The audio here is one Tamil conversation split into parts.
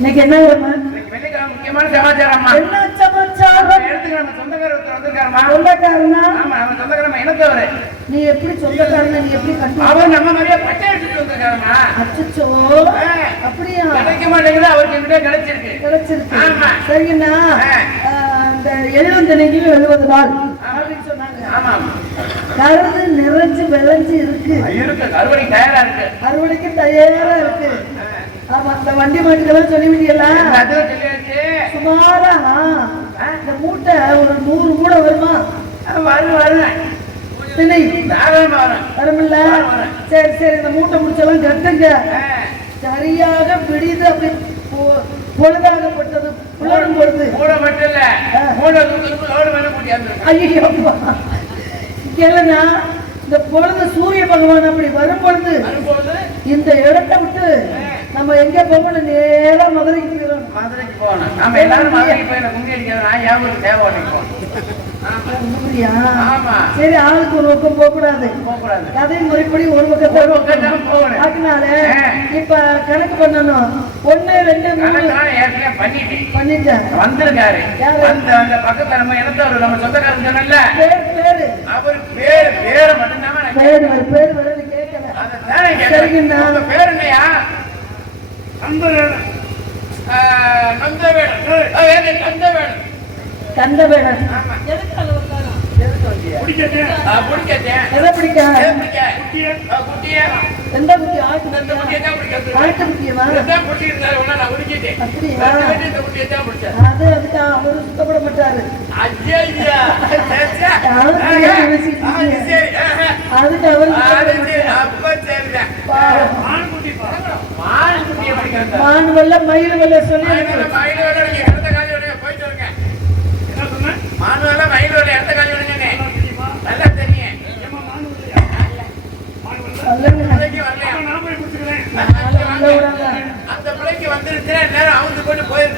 இன்னைக்கு என்ன முக்கியமான சமாச்சாரம்மா. என்ன சமாச்சாரம்? சொந்தக்காரனா? இனத்தவரு. நீ எப்படி சொந்தக்காரன நீ எப்படி கண்டு? அவர் நம்ம மாதிரியே பச்சை எடுத்துட்டு வந்திருக்காருமா. அச்சச்சோ, அப்படியா? கிடைக்க மாட்டேங்குது, அவருக்கு என்கிட்ட கிடைச்சிருக்கு. கிடைச்சிருக்கு. சரிங்கண்ணா, இந்த எழுந்தனைக்கு 70 நாள் அப்படின்னு சொன்னாங்க. ஆமா, கருது நிறைஞ்சு விளைஞ்சு இருக்கு. அறுவடை தயாரா இருக்கு. அறுவடைக்கு தயாரா இருக்கு. ஆமா, அந்த வண்டி மாட்டுக்கெல்லாம் சொல்லிவிட்டீங்களா? சுமாரா இந்த மூட்டை ஒரு 100 மூடை வருமா? வரும்ல? சரி சரி, இந்த மூட்டை முடிச்செல்லாம் கட்டுங்க. சரியாக பிடிது அப்படி பொழுதாகப்பட்டது புலரும் பொழுது. ஐயோ கேளுங்க, இந்த பொழுது சூரிய பகவான் அப்படி வரும் பொழுது இந்த இடத்தை விட்டு நம்ம எங்க போகணும்? நேரா மதுரைக்கு போயிடணும். மதுரைக்கு போகணும். நம்ம எல்லாரும் மதுரைக்கு போய் குங்கி அடிக்கிறதுனா யாருக்கு தேவை சரி, ஆளுக்கு ஒரு பக்கம் போக கூடாது. கதை முறைப்படி ஒரு பக்கத்தை அதனால இப்ப கணக்கு பண்ணணும். 1 2 3 பண்ணிட்டேன். வந்திருக்காரு அந்த பக்கத்துல நம்ம இடத்தவர் நம்ம சொந்தக்காரன் சொன்னல பேரு அவர் பேரு மட்டும்தான் பேரு வரன்னு கேட்கல. சரிங்கண்ணா, பேரு என்னையா? கந்தவேடன். எந்த குட்டி? ஆட்டு குட்டியமா? அது அதுக்கு அவரு சுத்தப்பட மாட்டாரு. அதுக்கு அவரு மான் வல்ல மயில் வல்ல சொல்லி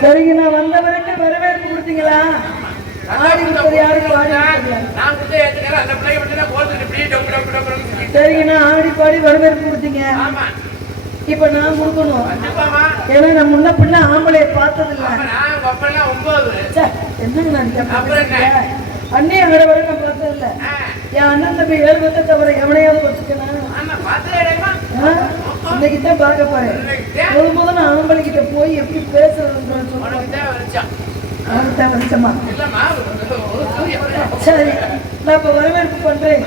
சரிங்க. நான் வந்தவருக்கு வரவேற்பு கொடுத்தீங்களா? சரிங்கண்ணா, ஆடி பாடி வரவேற்பு கொடுத்தீங்க. இப்ப நான் கொடுக்கணும். ஏன்னா நான் முன்ன பின்ன ஆம்பளைய பார்த்தது இல்ல. அண்ணிய வர வர நான் பார்த்தது இல்ல. என் அண்ணன் தம்பி 7 வருஷத்தை தவிர எவனையாவது வச்சுக்கணும். இன்னைக்கு தான் பார்க்க போறேன். முதல்ல நான் ஆம்பளை கிட்ட போய் எப்படி பேசுறதுன்னு சரி, நான் இப்ப வரவேற்பு பண்றேன்.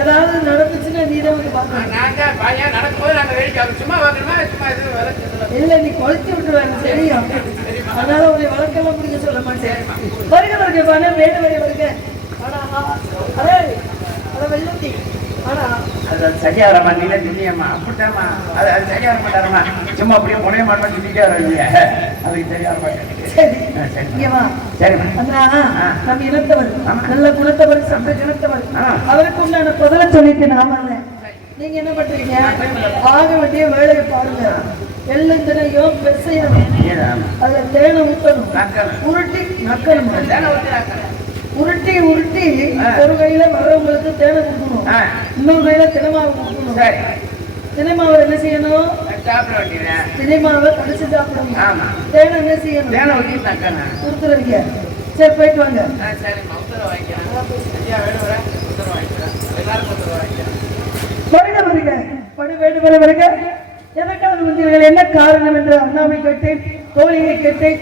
ஏதாவது நடந்துச்சுன்னா நீதான் வந்து பாக்குறேன். இல்ல, நீ கொளுத்தி விட்டுருவாங்க தெரியும். அதனால உடைய வழக்கெல்லாம் பிடிக்க சொல்ல மாட்டேன். வருக வருக பான வேடு வரை வருக. வெள்ளத்தி சரியா வரமா? நீல சொல்லியம்மா அப்படித்தாம்மா. அது சரியா வர மாட்டாரம்மா. சும்மா அப்படியே முனைய மாட்டோம் சொல்லிட்டே வர இல்லையா? அதுக்கு சரியா வர மாட்டேன். நம்ம இனத்தவர், நல்ல குணத்தவர், சந்த இனத்தவர். அவருக்கு உண்டான முதல்ல சொல்லிட்டு நாம நீங்க என்ன பண்றீங்க? ஆக வேண்டிய வேலையை பாருங்க. எள்ளந்தனையோ பெசையோ அதுல தேனை ஊத்தணும், உருட்டி நக்கணும். உருட்டி உருட்டி ஒரு கையில வர்றவங்களுக்கு தேனை கொடுக்கணும், இன்னொரு கையில தினமாவை கொடுக்கணும். தினைமாவை என்ன செய்யணும்? தினைமாவை கடிச்சு சாப்பிடணும். தேனை என்ன செய்யணும்? கொடுத்துருவீங்க. சரி, போயிட்டு வாங்க. வருக வருக படு வேடு வர வருக. எதற்காக வந்தீர்கள்? என்ன காரணம் என்று அண்ணாவை கேட்டேன், தோழியை கேட்டேன்.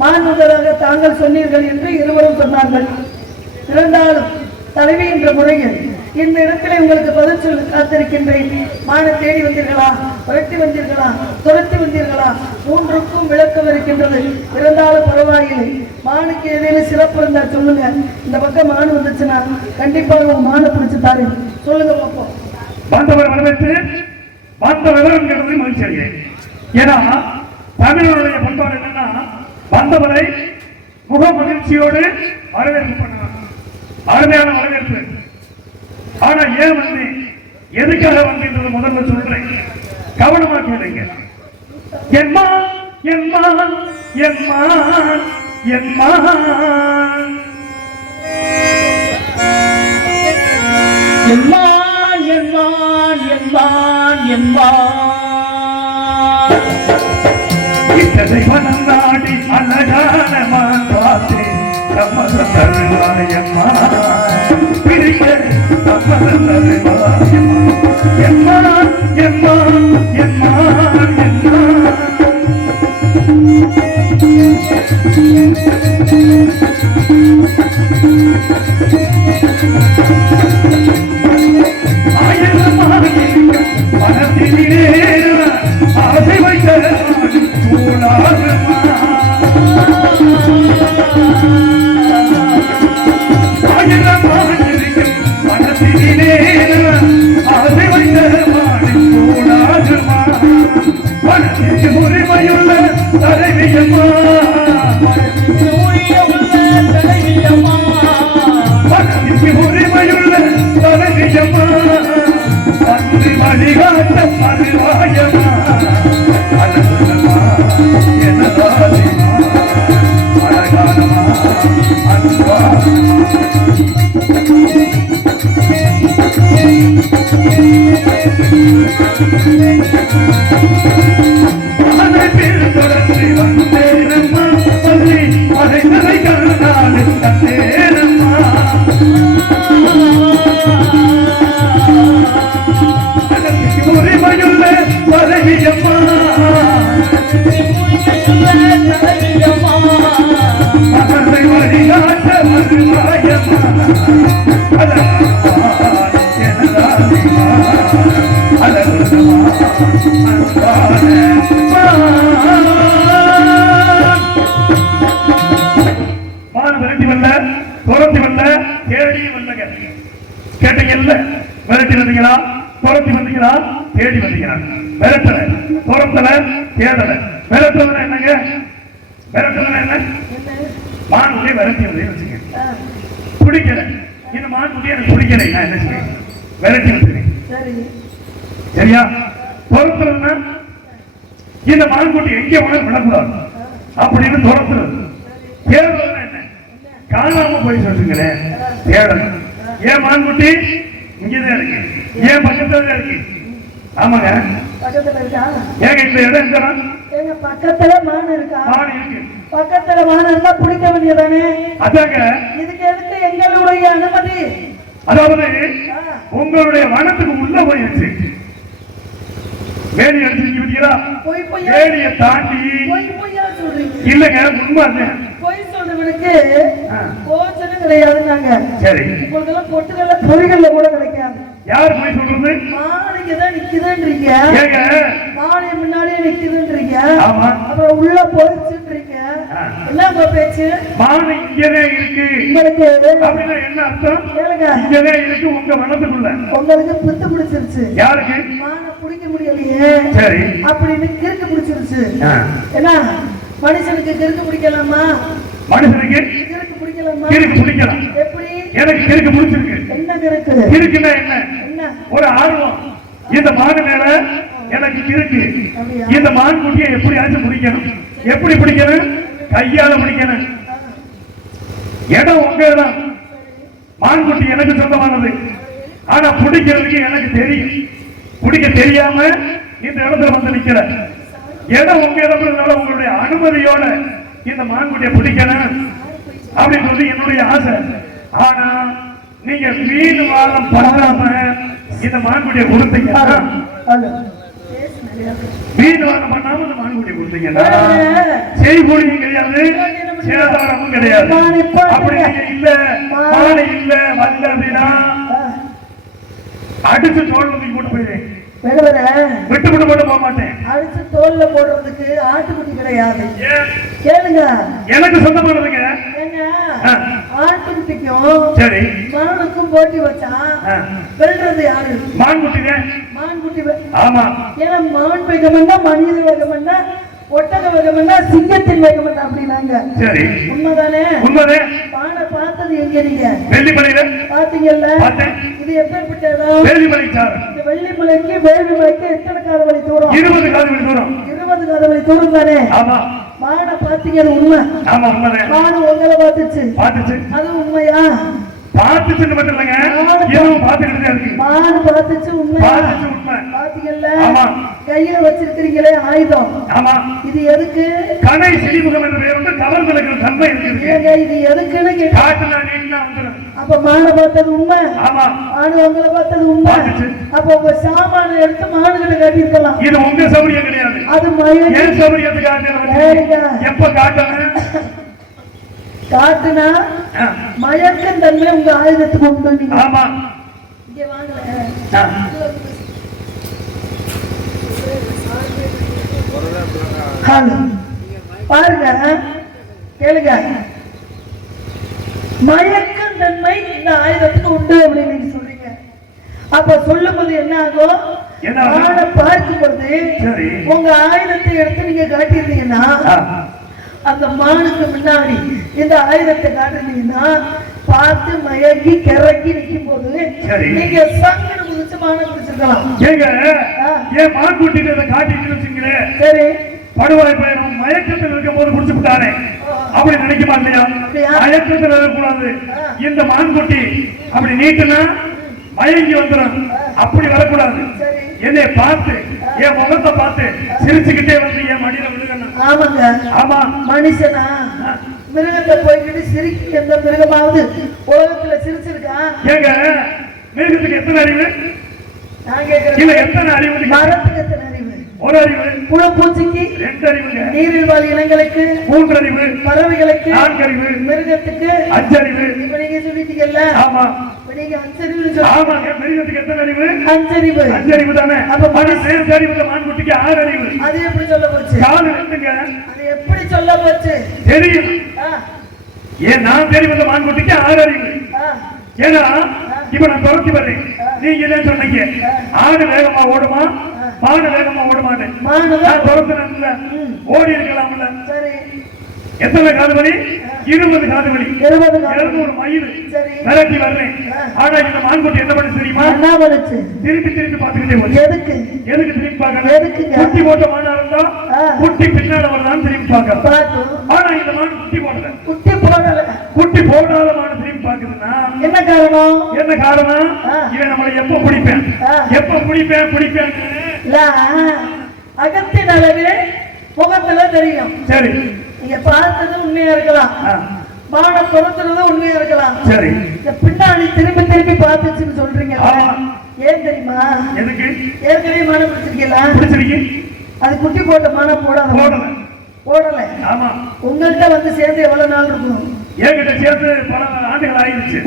மாண்புதராக தாங்கள் சொன்னீர்கள் என்று இருவரும் சொன்னார்கள். இருந்தாலும் தலைவி என்ற முறையில் இந்த இடத்திலே உங்களுக்கு பதில் சொல்ல காத்திருக்கின்றேன். மான தேடி வந்தீர்களா? விரட்டி வந்தீர்களா துரத்தி வந்தீர்களா மூன்றுக்கும் விளக்கம் இருக்கின்றது. இருந்தாலும் பரவாயில்லை. மானுக்கு ஏதேனும் சிறப்பு இருந்தா சொல்லுங்க. இந்த பக்கம் மானு வந்துச்சுன்னா கண்டிப்பாக உங்க மானை பிடிச்சு தாரு. சொல்லுங்க பார்ப்போம். வந்தவர் வரவேற்று வந்த விவரங்கிறது மகிழ்ச்சி அடைகிறேன். ஏன்னா தமிழருடைய பண்பாடு என்னன்னா வந்தவரை முக மகிழ்ச்சியோடு வரவேற்பு பண்ணலாம். அருமையான வரவேற்பு. ஆனா ஏன் வந்து எதுக்காக வந்தது முதல்ல சொல்றேன், கவனமா கேளுங்க. எம்மா எம்மா எம்மா எம்மா எம்மான் எம்மான் எம்மான் எம்மான் இத்தனை மனம் நாடி அழகான மான் பார்த்து நம்மத தருவாயம்மா பிரிக்க நம்மத தருவாயம்மா எம்மா எம்மா எம்மா எம்மா ஆசை வைத்த ஆசை வைத்த உரிமையுள்ள தலைவியம்மா உரிமையுள்ள தலைவியம்மா அன்று வழிகாட்ட அறிவாயமா அழகுமா எனதாதிமா அழகானமா அன்பா அனைத்தில் தொடர்ந்து வந்தேனம்மா பள்ளி அனைத்ததை கருணாடு தந்தேனம்மா உரிமையுள்ள பதவியம்மா மகனை வழிகாட்ட வருவாயம்மா எனதாதிமா அழகுமா பான விரட்டி வல்ல துரத்தி வல்ல தேடி வந்தங்க கேட்டீங்கல்ல. விரட்டி வந்தீங்களா துரத்தி வந்தீங்களா தேடி வந்தீங்களா? விரட்டல துரத்தல தேடல. விரட்டல என்னங்க? விரட்டல என்ன? மான்குட்டியை விரட்டி வந்து வச்சுக்க பிடிக்கல. இந்த மான்குட்டியை எனக்கு பிடிக்கல, நான் என்ன செய்ய? விரட்டி வந்துக்கிறேன். சரியா? துரத்துறதுன்னா இந்த மான்குட்டி எங்கே வேணாலும் விடக்கூடாது அப்படின்னு துரத்துறது. தேடுறது என்ன? காணாம போய் சொல்லுங்களேன். தேடணும். ஏன் மான்குட்டி இங்கதான் இருக்கு, ஏன் பக்கத்துல இருக்கு? ஆமாங்க, ஏங்க இந்த இடம் எங்க? எங்க பக்கத்துல மான் இருக்கா? மான் இருக்கு. பக்கத்துல மான் இருந்தா பிடிக்க வேண்டியதானே? அதாங்க. இதுக்கு எதுக்கு எங்களுடைய அனுமதி? அதாவது உங்களுடைய வனத்துக்கு உள்ள போயிருச்சு. வேலி அடிச்சிருக்கீங்களா? வேலியை தாண்டி இல்லங்க, உண்மை பொய் சொல்றவனுக்கு போச்சனும் கிடையாதுன்னாங்க. சரி, உங்களுக்கெல்லாம் பொட்டுகள்ல பொறிகள்ல கூட கிடைக்காது. யாரு போய் சொல்றது? மானுக்குதான் நிக்குதுன்றீங்க, மானிய முன்னாடியே நிக்குதுன்றீங்க, அப்புறம் உள்ள போயிடுச்சுன்றீங்க. என்ன உங்க பேச்சு? மானு இங்கவே இருக்கு உங்களுக்கு அப்படின்னா என்ன அர்த்தம்? கேளுங்க, இங்கவே இருக்கு உங்க வனத்துக்குள்ள. உங்களுக்கு பித்து பிடிச்சிருச்சு. யாருக்கு? மானை பிடிக்க முடியலையே சரி அப்படின்னு கிறுக்கு பிடிச்சிருச்சு. என்ன மனுஷனுக்கு கிறுக்கு பிடிக்கலாமா? மனுஷனுக்கு கிறுக்கு பிடிக்கலாமா? கிறுக்கு பிடிக்கலாம். எப்படி? எனக்கு கிறுக்கு பிடிச்சிருக்கு. என்ன கிறுக்கு? கிறுக்குன்னா என்ன? என்ன? ஒரு ஆர்வம். இந்த மான் மேல எனக்கு கிறுக்கு. இந்த மான் குட்டியை எப்படியாச்சும் பிடிக்கணும். எப்படி பிடிக்கணும்? கையால பிடிக்கணும். இடம் உங்கதான். மான் குட்டி எனக்கு சொந்தமானது. ஆனா பிடிக்கிறதுக்கு எனக்கு தெரியும். பிடிக்க தெரியாம இந்த இடத்துல வந்து நிக்கிற இடம் உங்க இடம்னால உங்களுடைய அனுமதியோட இந்த மான்குட்டியை பிடிக்கணும் அப்படின்னு சொல்லி என்னுடைய ஆசை. ஆனா நீங்க மீன் வாரம் பண்ணாம இந்த மான்குட்டியை கொடுத்தீங்கன்னா, மீன் வாரம் பண்ணாம இந்த மான்குட்டியை கொடுத்தீங்கன்னா செய்கூலியும் கிடையாது, சேதாரமும் கிடையாது. அப்படி நீங்க இல்ல மானை இல்ல வந்ததுன்னா அடிச்சு தோல் வந்து கூட்டு போயிரு. வேற விட்டு விட்டு போட்டு போக மாட்டேன். அடிச்சு தோல்ல போடுறதுக்கு ஆட்டுக்குட்டி கிடையாது. ஏன்? கேளுங்க, எனக்கு சொந்தமானதுங்க. ஏங்க ஆ. ஆட்டுக்குட்டிக்கும் சரி. மானுக்கும் போட்டி வச்சா ஆ. வெல்றது யாரு? மான்குட்டிங்க. மான்குட்டி ஆமா. ஏன்னா மான் வேகம்னா மனித வேகம்னா ஒட்டக வேகம்னா சிங்கத்தின் வேகம்னா அப்படின்னாங்க. சரி. உண்மைதானே? உண்மைதே. மானை பார்த்தது எங்க நீங்க? வெள்ளிமலையில பாத்தீங்கல்ல? பார்த்தேன். இது எப்பேற்பட்ட இடம்? வெள்ளிமலை சார். இந்த வெள்ளிமலைக்கு வேள்விமலைக்கு எத்தனை காதவழி தூரம்? 20 காதவழி தூரம். 20 காதவழி தூரம் தானே? ஆமா. மானை பாத்தீங்க, அது உண்மை. ஆமா உண்மைதே. மானு உங்களை பார்த்துச்சு, பார்த்துச்சு. அது உண்மையா? பார்த்துச்சுன்னு மட்டும் இல்லைங்க, இதுவும் பார்த்துக்கிட்டு தான் இருக்கு. மானு பார்த்துச்சு, உண்மையா? பார்த்துச்சு உண்மை. பாத்தீங்கல்ல? ஆமா. கையில வச்சிருக்கிறீங்களே ஆயுதம், ஆமா. இது எதுக்கு? கனை சிலிமுகம் என்ற பெயர் வந்து கவர்ந்து இருக்கிற தன்மை இருக்கு. ஏங்க இது எதுக்குன்னு கேட்டா, காட்டுல நீங்க வந்துடும். அப்ப மானை பார்த்தது உண்மை, ஆமா. மானு உங்களை பார்த்தது உண்மை. பார்த்துச்சு. அப்ப உங்க சாமான எடுத்து மானு கிட்ட காட்டியிருக்கலாம். இது உங்க சௌரியம் கிடையாது. அது மயம் ஏன் சௌரியத்துக்கு காட்டணும்? எப்ப காட்டணும்? காட்டுனா ஆ. மயக்கம் தன்மை உங்க ஆயுதத்துக்கு உண்டு. நீங்க ஆமா. இங்க வாங்கல. ஆ. ஹலோ, பாருங்க, கேளுங்க. மயக்கம் தன்மை இந்த ஆயுதத்துக்கு உண்டு அப்படின்னு நீங்க சொல்றீங்க. அப்ப சொல்லும் போது என்ன ஆகும்? என்ன ஆகும்? ஆளை பார்க்கும் பொழுது சரி. உங்க ஆயுதத்தை எடுத்து நீங்க காட்டியிருந்தீங்கன்னா, ஆ. அந்த மானுக்கு முன்னாடி இந்த ஆயுதத்தை காட்டுனீங்கன்னா பார்த்து மயங்கி கிறக்கி நிற்கும் போது சரி. நீங்க சங்கன குதிச்சு மான குடிச்சிருக்கலாம். ஏங்க ஏன் மான்குட்டியில இதை காட்டிட்டு வச்சுங்களே, சரி, படுவாய் பயிரும் மயக்கத்தில் இருக்கும் போது குடிச்சு விட்டானே அப்படி நினைக்க மாட்டியா? மயக்கத்தில் இருக்கக்கூடாது. இந்த மான்குட்டி அப்படி நீட்டுனா மயங்கி வந்துடும். அப்படி வரக்கூடாது. என்னை பார்த்து என் முகத்தை பார்த்து சிரிச்சுக்கிட்டே வந்து என் மடியில விழுகணும். ஆமாங்க. ஆமா. மனுஷனா மிருகத்தை போய்கிட்டு சிரிக்க எந்த மிருகமாவது உலகத்துல சிரிச்சிருக்கா? ஏங்க மிருகத்துக்கு எத்தனை அறிவு? நான் கேட்கிறேன். இல்ல எத்தனை அறிவு? மரத்துக்கு எத்தனை அறிவு? ஒரு அறிவு. புழு பூச்சிக்கு 2 அறிவுங்க. நீரில் வாழ் இனங்களுக்கு 3 அறிவு. பறவைகளுக்கு 4 அறிவு. மிருகத்துக்கு 5 அறிவு. இப்ப நீங்க சொல்லிட்டீங்கல்ல? ஆமா. இப்ப நீங்க 5 அறிவு சொல்லுங்க. ஆமாங்க. மிருகத்துக்கு எத்தனை அறிவு? 5 அறிவு. 5 அறிவு தானே. அப்ப மனுஷன் அறிவு மான்குட்டிக்கு 6 அறிவு. அது எப்படி சொல்ல போச்சு? காது ரெண்டுங்க. அது எப்படி சொல்ல போச்சு? தெரியும். ஏன் நான் தெரியும் மான்குட்டிக்கு 6 அறிவு. ஏன்னா இப்ப நான் துரத்தி வர்றேன், நீங்க என்ன சொன்னீங்க? ஆடு வேகமா ஓடுமா, மாடு வேகமா ஓடுமான்னு. நான் துரத்துனேன்ல, ஓடி இருக்கலாம்ல. சரி. எத்தனை காது வலி? 20 காது வலி. 200 மைல் விரட்டி வர்றேன். ஆனா இந்த மான்குட்டி என்ன பண்ணு தெரியுமா? திருப்பி திருப்பி பார்த்துக்கிட்டே போச்சு. எதுக்கு? எதுக்கு திருப்பி பார்க்க? குட்டி போட்ட மாடா இருந்தா குட்டி பின்னால வரதான் திருப்பி பார்க்க. ஆனா இந்த மாடு குட்டி போடல. குட்டி போடாத மாடு திரும்பி பார்க்குதுன்னா என்ன காரணம்? என்ன காரணம்? இவன் நம்மளை எப்ப பிடிப்பேன் பிடிப்பேன் அகத்தின் அளவு முகத்துல தெரியும். சரி. நீங்க பார்த்தது உண்மையா இருக்கலாம், மானம் பொறுத்துறது உண்மையா இருக்கலாம். சரி. இந்த பின்னாடி திருப்பி திருப்பி பார்த்துச்சுன்னு சொல்றீங்க, ஏன் தெரியுமா? எதுக்கு? ஏற்கனவே மானம் பிடிச்சிருக்கீங்களா? பிடிச்சிருக்கீ. அது குட்டி போட்ட மானம் போடல. ஆமா. உங்கள்கிட்ட வந்து சேர்ந்து எவ்வளவு நாள் இருக்கும்? என்கிட்ட சேர்ந்து பல ஆண்டுகள் ஆயிடுச்சு.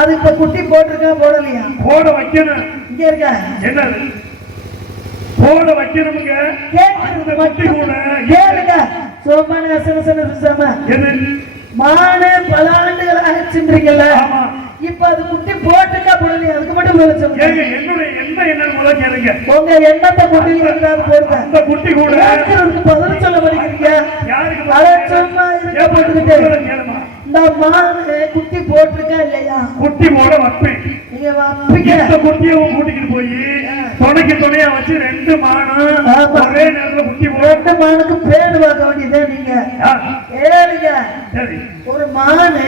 அது இப்ப குட்டி போட்டிருக்கா போடலையா? போட வைக்கணும். இங்க இருக்க என்னது போட வைக்கணுமுங்க. கேட்கறது மட்டும் கூட கேளுங்க. சோமான சனசன எது மான பல ஆண்டுகள் ஆயிடுச்சுன்றீங்கல்ல. இப்ப அது குட்டி போட்டுக்கா போடலையா? அதுக்கு மட்டும் சொல்லுங்க. என்னுடைய என்ன என்னன்னு முதல்ல கேளுங்க. உங்க எண்ணத்தை குட்டி இருக்கிறாரு போடுங்க. அந்த குட்டி கூட கேட்கறதுக்கு பதில் சொல்ல மாட்டேங்கிறீங்க. யாருக்கு சும்மா இருக்க போட்டுக்கிட்டு இந்த மானு குட்டி போட்டிருக்கா இல்லையா? குட்டி போட வைப்பேன். நீங்க வைப்பீங்க. இந்த குட்டியை கூட்டிக்கிட்டு போய் துணைக்கு துணையா வச்சு 2 மானும் ஒரே நேரத்துல குட்டி போட 2 மானுக்கு பேர் பார்க்க வேண்டியதே நீங்க. ஏழுங்க. சரி. ஒரு மானு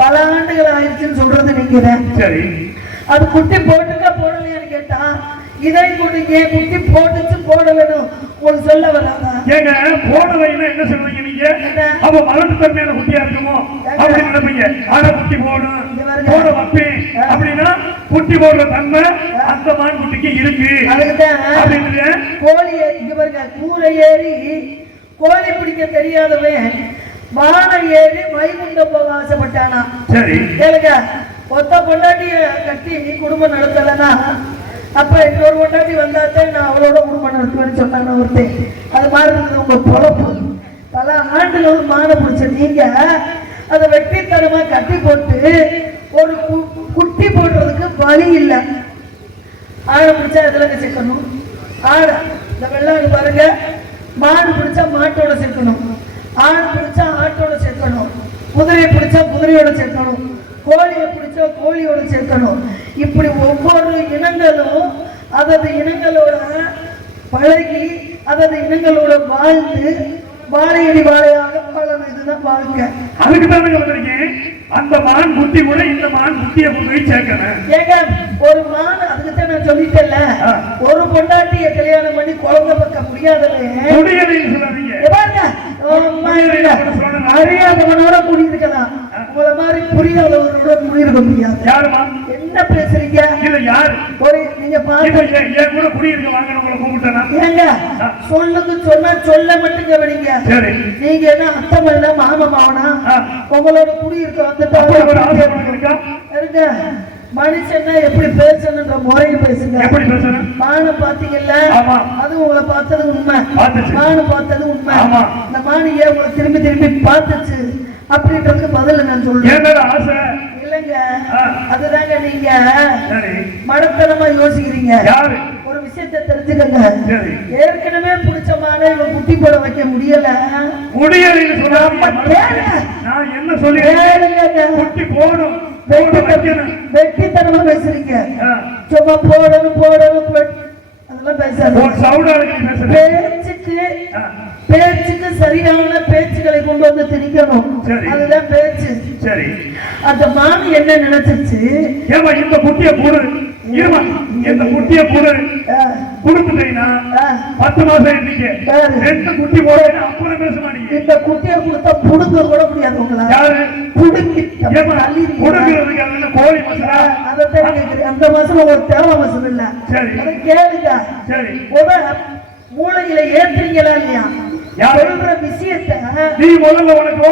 பல ஆண்டுகள் ஆயிடுச்சுன்னு சொல்றது நீங்க. சரி. அது குட்டி போட்டுக்கா போடலையான்னு கேட்டா இதை குட்டிக்கு குட்டி போட்டுச்சு போடணும் உங்களுக்கு சொல்ல வராதா? ஏங்க போடலைன்னா என்ன சொல்றீங்க நீங்க? அப்ப மலட்டு தன்மையான குட்டியா இருக்குமோ அப்படி நினைப்பீங்க. ஆனா குட்டி போடும் போட வைப்பேன் அப்படின்னா குட்டி போடுற தன்மை அந்த மான் குட்டிக்கு இருக்கு. அதுக்குதான் கோழி இங்க பாருங்க, கூரை ஏறி கோழி பிடிக்க தெரியாதவன் வானை ஏறி வைகுண்ட போக ஆசைப்பட்டானா. சரி. கேளுங்க, ஒத்த பொண்டாட்டிய கட்டி குடும்பம் நடத்தலன்னா அப்ப இன்னொரு கொண்டாட்டி வந்தாத்தான் நான் அவளோட குடும்பம் நடத்துவேன்னு சொன்னாங்க ஒருத்தன். அது மாதிரி இருக்குது உங்க பொழப்பு. பல ஆண்டுகள் ஒரு மானை பிடிச்ச நீங்க அதை வெட்டித்தனமா கட்டி போட்டு ஒரு குட்டி போடுறதுக்கு வழி இல்லை. ஆடை பிடிச்சா இதுல சேர்க்கணும். ஆடை இந்த வெள்ளாடு பாருங்க, மாடு பிடிச்சா மாட்டோட சேர்க்கணும், ஆடு பிடிச்சா ஆட்டோட சேர்க்கணும், குதிரையை பிடிச்சா குதிரையோட சேர்க்கணும், கோழியை பிடிச்சா கோழியோட சேர்க்கணும். இப்படி ஒவ்வொரு இனங்களும் அதது இனங்களோட பழகி அதது இனங்களோட வாழ்ந்து வாழையடி வாழையாக பலன். இதுதான் வாழ்க்கை. அதுக்கு தான் வந்திருக்கேன். அந்த மான் புத்தி கூட இந்த மான் புத்தியை போய் சேர்க்கணும். ஏங்க ஒரு மான், அதுக்கு தான் நான் சொல்லிட்டேன்ல, ஒரு பொண்டாட்டிய கல்யாணம் பண்ணி குழந்தை பக்க முடியாதவன் அறியாதவனோட குடியிருக்கலாம். உங்களை மாதிரி புரியாதவனோட குடியிருக்க முடியாது. யாருமா என்ன பேசுறீங்க? யாரு ஒரு நீங்க பாருங்க கூட குடியிருக்க வாங்க உங்களை கூப்பிட்டேனா? ஏங்க சொல்லுக்கு சொன்னா சொல்ல மட்டும் கவனிங்க. நீங்க என்ன அத்தை மல்ல மாமா மாவனா உங்களோட குடியிருக்க வந்துட்டா இருங்க. மனுஷன்னா எப்படி பேசணுன்ற முறையை பேசுங்க. மானை பாத்தீங்கல்ல, அது உங்களை பார்த்தது உண்மை, மானு பார்த்தது உண்மை. இந்த மானு ஏன் உங்களை திரும்பி திரும்பி பார்த்துச்சு அப்படின்றதுக்கு பதில் நான் சொல்றேன். இல்லங்க, அதுதாங்க நீங்க மடத்தனமா யோசிக்கிறீங்க. ஒரு விஷயத்தை தெரிஞ்சுக்கங்க. ஏற்கனவே பிடிச்ச மானை இவன் குட்டி போட வைக்க முடியல. நான் என்ன சொல்லி குட்டி போடும் வெட்டித்தனமா பேசுறீங்க. சும்மா போடணும் போடணும் அதெல்லாம் பேசாது. பேச்சுக்கு சரியான பேச்சுகளை கொண்டு வந்து திணிக்கணும். அதுதான் பேச்சு. சரி, அந்த மான் என்ன நினைச்சிருச்சு? ஏமா இந்த குட்டியை போடு, இந்த குட்டியை போடு கொடுத்துட்டீங்கன்னா 10 மாசம் இருந்தீங்க, 2 குட்டி போட அப்புறம் பேச மாட்டீங்க. இந்த குட்டியை கொடுத்தா புடுங்க கூட முடியாது. உங்களா யாரு புடுங்கி புடுங்கிறதுக்கு அது கோழி மசாலா அதைத்தான் கேட்கிறேன். அந்த மாசம் ஒரு தேவை மாசம் இல்ல. சரி, அதை கேளுங்க. சரி, மூளையில ஏத்துறீங்களா இல்லையா? சொல்ற விஷயத்தை நீ முதல்ல உனக்கு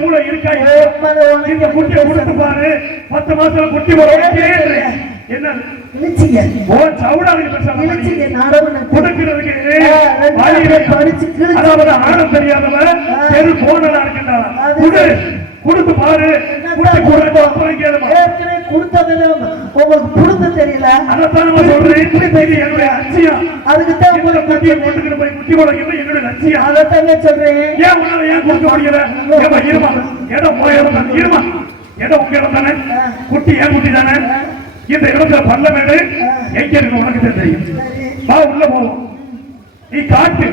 மூளை இருக்கா? இந்த குட்டியை கொடுத்து பாரு, 10 மாசத்துல குட்டி போட என்ன இழுச்சிங்க ஆடம் தெரியாதவன் தெரு போனதா இருக்கின்றான். கொடுத்து பாரு, கொடுத்ததுல உங்களுக்கு கொடுத்து தெரியல. அதான் சொல்றேன், என்னுடைய லட்சியம். அதுக்குத்தான் உங்களுக்கு குட்டியை கொண்டுகிட்டு போய் குட்டி போடுறது என்னுடைய லட்சியம். அதைத்தாங்க சொல்றேன். ஏன் உன்னால ஏன் கொடுக்க முடியல? இருமா, இடம் இருமா, இடம் உங்க இடம் தானே, குட்டி ஏன் குட்டி தானே. இந்த இடத்துல பள்ளமேடு எங்க இருக்கு உனக்கு தெரியும். வா உள்ள போவோம், நீ காட்டு,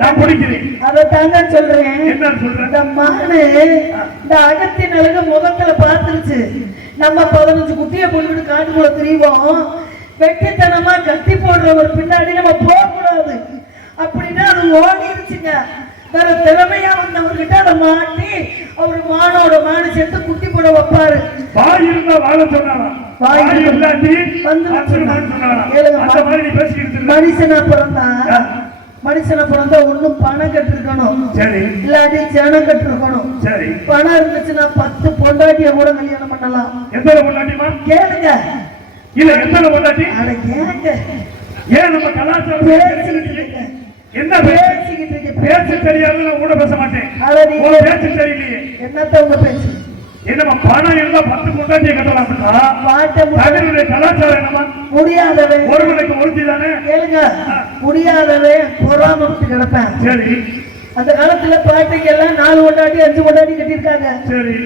நான் பிடிக்கிறேன். அதைத்தாங்க சொல்றேன். என்ன சொல்றேன்? இந்த மானு இந்த அகத்தின் அழகு முகத்துல பார்த்துருச்சு. நம்ம 15 குட்டியை போட்டு காட்டுக்குள்ள தெரியும். வெட்டித்தனமா கட்டி போடுறவர் பின்னாடி நம்ம போக கூடாது அப்படின்னா அது ஓடிடுச்சுங்க. வேற திறமையா வந்தவர்கிட்ட அதை மாட்டி அவர் மானோட மானு சேர்த்து குட்டி போட வைப்பாரு. வாய் இருந்தா வாழ சொன்னாரா? வாய் இல்லாட்டி மனுஷனை பிறந்தா ஒண்ணும் பணம் கட்டிருக்கணும், இல்லாட்டி ஜனம் கட்டிருக்கணும். பணம் இருந்துச்சுன்னா 10 பொண்டாட்டிய கூட கல்யாணம் பண்ணலாம். எத்தனை பொண்டாட்டிமா கேளுங்க. இல்ல எத்தனை பொண்டாட்டி? அட கேங்க, ஏன் நம்ம கலாச்சாரம் என்ன பேசிக்கிட்டு இருக்கு? பேச்சு தெரியாது, நான் கூட பேச மாட்டேன். பேச்சு தெரியலையே, என்னத்த உங்க பேச்சு? என்னமா பணம் இருந்தா 10 பொண்டாட்டியை கட்டலாம். கலாச்சாரம் என்னமா? முடியாதவன் ஒருவனுக்கு ஒருத்தி தானே. கேளுங்க, முடியாதவன் பொறாமத்து கிடப்பேன். சரி, அந்த காலத்துல பாட்டிக்கு எல்லாம் 4 பொண்டாட்டி 5 பொண்டாட்டி கட்டியிருக்காங்க. சரி,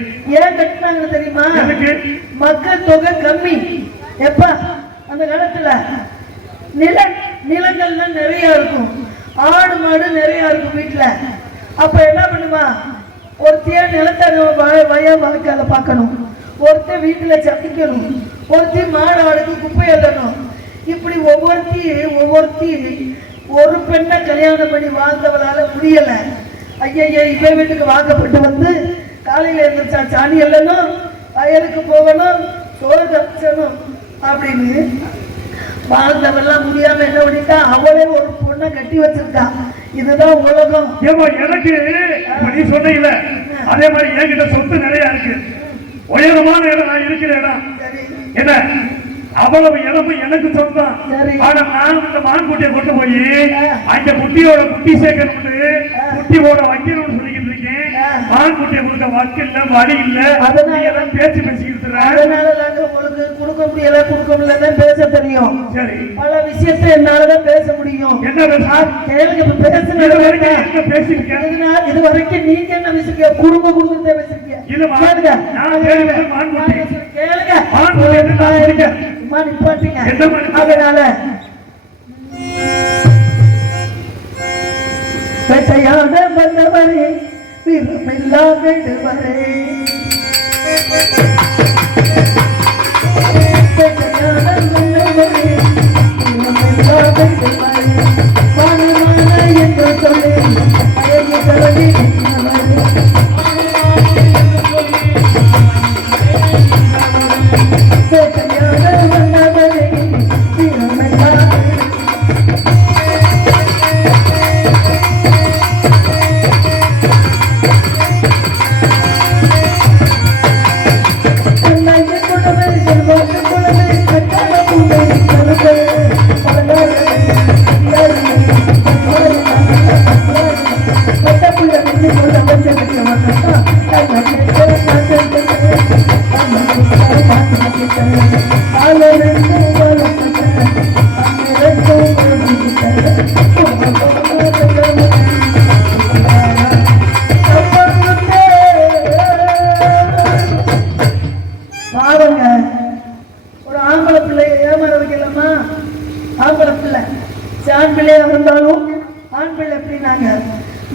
ஏன் கட்டினாங்கன்னு தெரியுமா? மக்கள் தொகை கம்மி. எப்ப அந்த காலத்துல நிலங்கள்ல நிறைய இருக்கும், ஆடு மாடு நிறைய இருக்கும் வீட்டுல. அப்ப என்ன பண்ணுமா, ஒருத்தைய நிலத்தை வய வாழ்க்கையில பார்க்கணும், ஒருத்தர் வீட்டுல சமைக்கணும், ஒருத்தி மாடு ஆடுக்கு குப்பை எழுதணும். இப்படி ஒவ்வொருத்தி ஒரு பெண்ணை கல்யாணம் பண்ணி வாழ்ந்தவளால முடியல. ஐயா இவ வீட்டுக்கு வாக்கப்பட்டு வந்து காலையில எழுந்திரிச்சா சாணி எல்லணும், வயலுக்கு போகணும், சோறு கச்சணும் அப்படின்னு வாழ்ந்தவெல்லாம் முடியாம என்ன பண்ணிட்டா, அவளே ஒரு பொண்ணை கட்டி வச்சிருக்கா. இதுதான் உலகம். எனக்கு நீ சொன்ன அதே மாதிரி என்கிட்ட சொத்து நிறைய இருக்கு, உயரமான இடம், நான் இருக்கிற இடம் என்ன அவ்வளவு இழப்பு எனக்கு சொந்தம். சரி. ஆனா நான் இந்த மான் குட்டியை கொண்டு போய் அந்த குட்டியோட குட்டி சேர்க்கணும், குட்டியோட வைக்கணும்னு சொல்லிக்கிட்டு இருக்கேன். மான் குட்டியை கொடுக்க வக்கு இல்ல, வழி இல்ல, அதனால பேச்சு பேசிக்கிட்டு இருக்கேன். அதனால நாங்க உங்களுக்கு கொடுக்க முடியல, கொடுக்க முடியலன்னு பேச தெரியும். சரி, பல விஷயத்தை என்னாலதான் பேச முடியும். என்ன கேளுங்க, இப்ப பேசுனது என்ன பேசிருக்கேன்? இது வரைக்கும் நீங்க என்ன பேசுறீங்க? குடும்ப குடும்பத்தை பேசுறீங்க. கேளுங்க, நான் கேளுங்க, மான் குட்டி கேளுங்க, மான் குட்டி என்ன நான் இருக்கேன். சும்மா நிப்பாட்டிங்க. என்ன பண்ணி அதனால வேட்டையாட வந்தவரே, வீரமில்லா வேண்டுவரே, வேட்டையாட வந்தவரே, வீரமில்லா வேண்டுவரே, வானமான என்று சொல்லி அழகி தரவி நின்றவரே, வேட்டையாட வந்தவரே, வீரமில்லா ஒரு ஆம்பளை பிள்ளைய ஏமாற வைக்கலாமா? ஆம்பளை பிள்ளை ஆண் பிள்ளையா இருந்தாலும் ஆண் பிள்ளை எப்படின்னாங்க,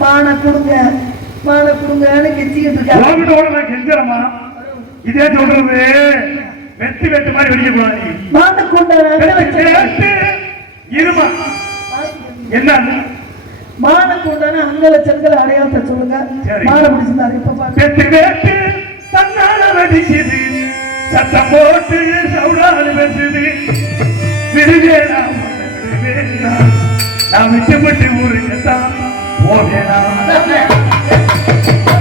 மான கொடுங்க மான கொடுங்கன்னு கெஞ்சிக்கிட்டு இருக்காங்க. கெஞ்சரமா இதே சொல்றது வெட்டி வெட்டு மாதிரி வெடிக்க கூடாது. மான கொண்டாட இருமா என்ன மானுக்கு உண்டான அங்க லட்சங்கள் அடையாளத்தை சொல்லுங்க. மாலை பிடிச்சிருந்தாரு. இப்ப பாட்டு தன்னால வெடிக்குது, சத்தம் போட்டு சவுடால் பேசுது, விடுவேனா நான் விட்டுப்பட்டு ஊருக்குத்தான் போவேனா,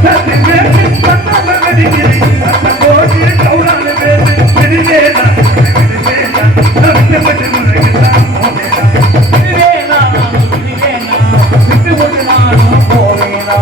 தன்னால வெடிக்குது, சத்தம் போட்டு சவுடால் பேசு, விடுவேனா நான் விட்டுப்பட்டு ஊருக்குத்தான் போவேனா,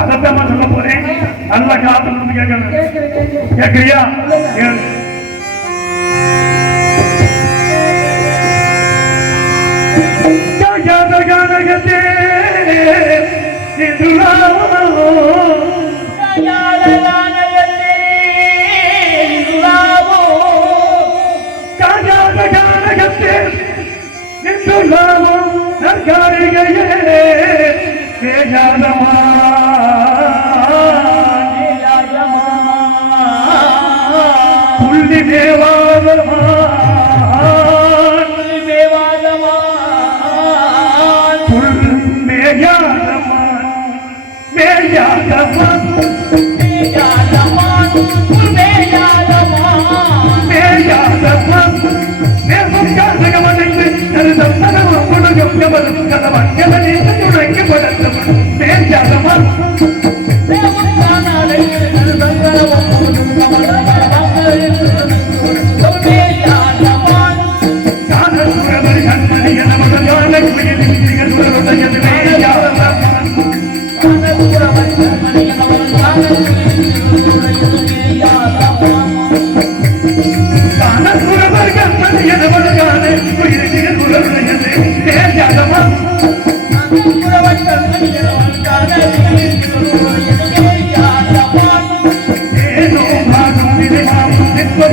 அதத்தான் சொல்ல போறேன். நல்ல காத்து கேட்கறியா? புள்ளி தேவாதமா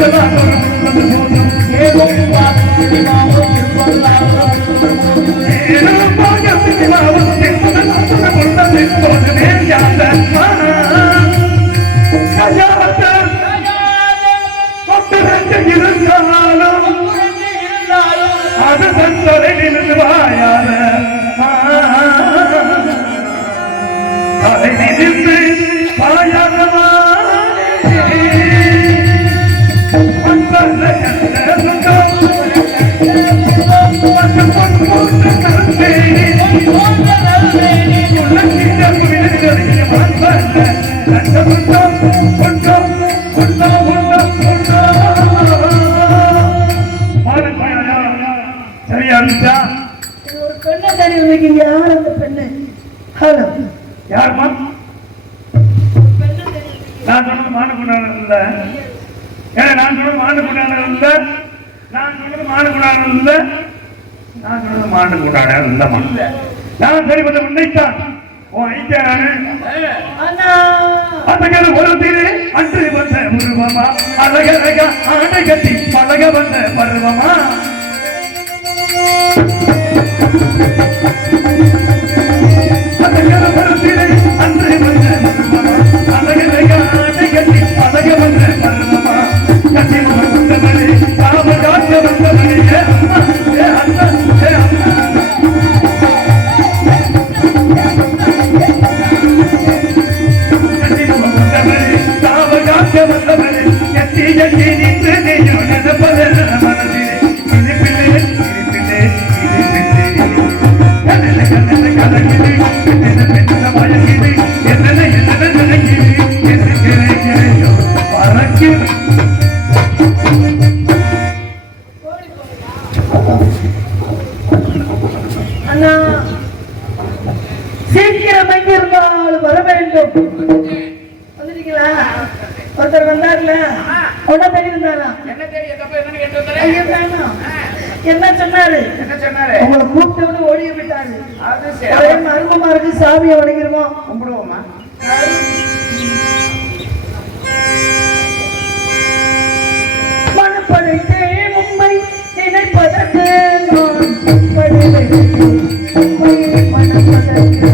என்றெல்லாம் ஒரு முன்னது போதும் ஏதோ அது தந்தொலையிலிருந்து வாயாத அதை நின்று வாயாதவா சரியா இருந்துச்சா? ஒரு பெண்ணை தெரியும் வைக்கிறீங்க. யார் அந்த பெண்ணு? ஹலோ, யாருமா? பெண்ணை தெரியும். நான் சொன்னது மாடு கொண்டாடுறது இல்ல. ஏன்னா நான் சொன்னது மாடு கொண்டாடுறது இல்ல. நான் சொன்னது மாடு கொண்டாடுறது இல்ல. நான் சொன்னது மாடு கொண்டாடுறது இல்லம்மா. நான் சரிபட்ட உன்னைத்தான் உன் ஐக்கிய அண்ணா அழகர் ஒரு திரு அன்று வந்த உருவமா அழகழக ஆடை கட்டி பழக வந்த பருவமா அழகர் ஒரு திரு அன்று வந்த உருவமா அழகழக ஆடை கட்டி பழக வந்த பருவமா கட்டி வந்தவளே காவ காக்க வந்தவளே ஏ அண்ணா ஏ அண்ணா அண்ணா சீக்கிரம் எங்கிருந்தாலும் வர வேண்டும். வந்துட்டீங்களா? ஒருத்தர் வந்தார்ல, உடனே தெரிந்தாரா? என்ன தெரியும் தப்பு என்னன்னு கேட்டு வந்தேன். ஐயோ வேணாம். என்ன சொன்னாரு? என்ன சொன்னாரு? உங்களை கூப்பிட்டு ஓடிய விட்டாரு. அது சரி. ஒரே மர்மமா இருக்கு. சாமியை வணங்கிருவோம். கும்பிடுவோமா? மனப்படைத்தே உம்மை நினைப்பதற்கு நான் படைத்தேன். உம்மை மனப்பதற்கு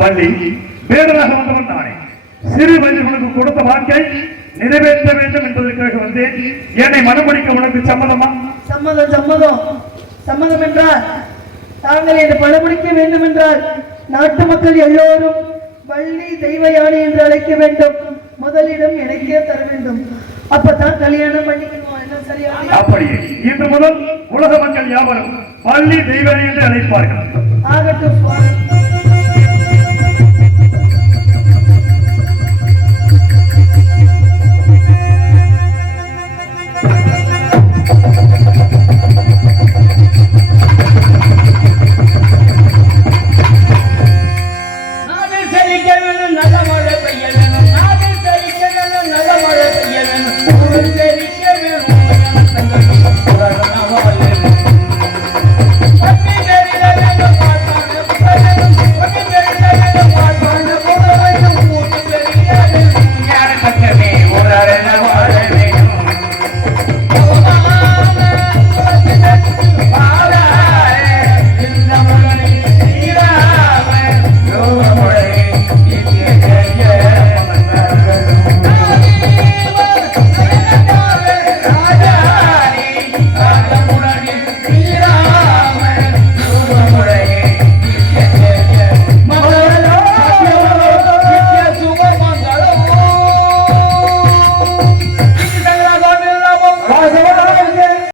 பள்ளி வேடராக வந்தவன் நானே. சிறு வயதில் உனக்கு கொடுத்த வாக்கை நிறைவேற்ற வேண்டும் என்பதற்காக வந்தேன். என்னை மனமடிக்க உனக்கு சம்மதமா? சம்மதம் சம்மதம் சம்மதம் என்றால் தாங்கள் என்னை பணமடிக்க வேண்டும் என்றால் நாட்டு மக்கள் எல்லோரும் வள்ளி தெய்வ யானை என்று அழைக்க வேண்டும். முதலிடம் எனக்கே தர வேண்டும். அப்பதான் கல்யாணம் பண்ணிக்கணும். என்ன சரியா? அப்படியே இன்று முதல் உலக மக்கள் யாவரும் வள்ளி தெய்வ என்று அழைப்பார்கள். ஆகட்டும் சுவாமி.